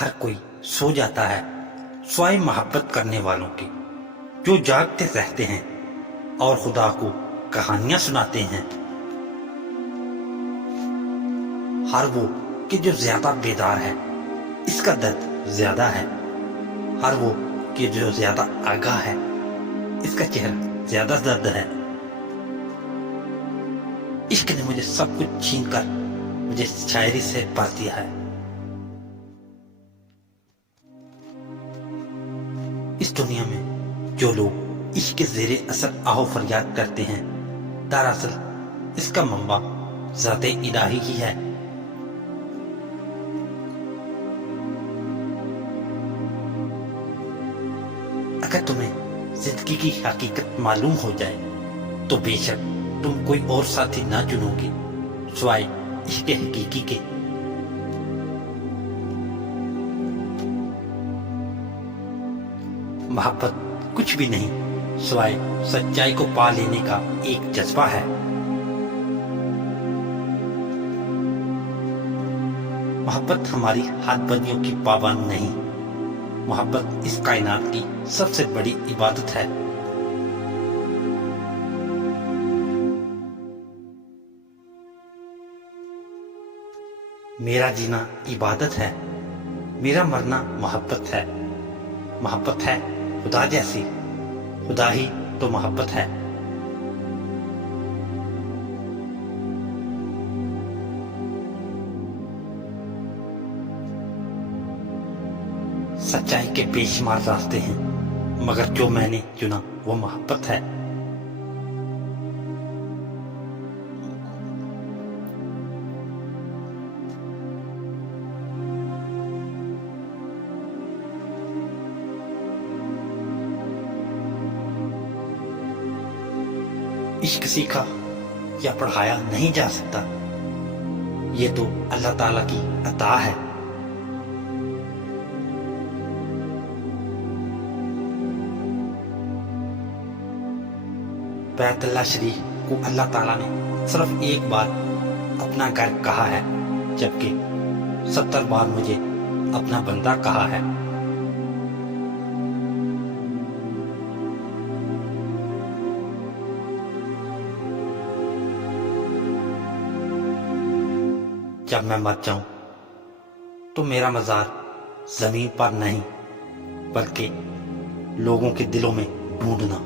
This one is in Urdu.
ہر کوئی سو جاتا ہے سوائے محبت کرنے والوں کی، جو جاگتے رہتے ہیں اور خدا کو کہانیاں سناتے ہیں۔ ہر وہ کہ جو زیادہ بیدار ہے اس کا درد زیادہ ہے، ہر وہ کہ جو زیادہ آگاہ ہے اس کا چہرہ زیادہ درد ہے۔ عشق نے مجھے سب کچھ چھین کر مجھے شاعری سے بھر دیا ہے۔ اس دنیا میں جو لوگ عشق کے زیر اثر آہو فریاد کرتے ہیں، دراصل اس کا منبع ذات الہی ہی ہے۔ اگر تمہیں زندگی کی حقیقت معلوم ہو جائے تو بے شک تم کوئی اور ساتھی نہ چنو گے سوائے عشق حقیقی کے۔ محبت کچھ بھی نہیں سوائے سچائی کو پا لینے کا ایک جذبہ ہے۔ محبت ہماری حد بندیوں کی پابند نہیں، محبت اس کائنات کی سب سے بڑی عبادت ہے۔ میرا جینا عبادت ہے، میرا مرنا محبت ہے۔ محبت ہے خدا جیسی، خدا ہی تو محبت ہے۔ سچائی کے بے شمار راستے ہیں مگر جو میں نے چنا وہ محبت ہے۔ عشق سیکھا یا پڑھایا نہیں جا سکتا، یہ تو اللہ تعالیٰ کی عطا ہے۔ بیت اللہ شریف کو اللہ تعالیٰ نے صرف ایک بار اپنا گھر کہا ہے، جبکہ 70 بار مجھے اپنا بندہ کہا ہے۔ جب میں مر جاؤں تو میرا مزار زمین پر نہیں بلکہ لوگوں کے دلوں میں ڈھونڈنا۔